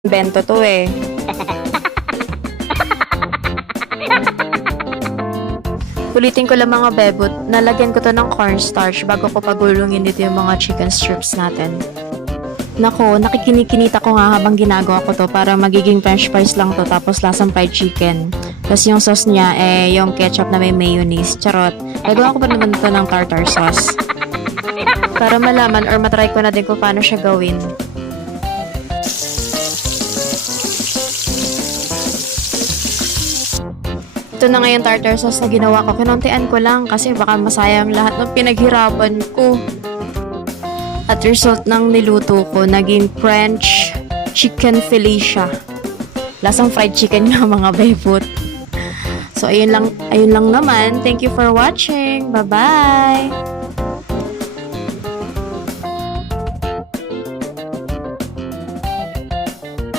Bento to eh. Ulitin ko lang mga bebot, nalagyan ko to ng cornstarch bago ko pagulungin dito yung mga chicken strips natin. Nako, nakikinikinita ko nga habang ginagawa ko to para magiging french fries lang to tapos lasang fried chicken. Tapos yung sauce niya yung ketchup na may mayonnaise. Charot. Gagawa ko pa naman to ng tartar sauce. Para malaman or matry ko na din kung paano siya gawin. Ito na ngayon tartar sauce na ginawa ko. Kinuntian ko lang kasi baka masayang lahat ng pinaghirapan ko. At result ng niluto ko, naging French chicken fillet siya. Lasang fried chicken nga mga bebot. So ayun lang naman. Thank you for watching. Bye-bye!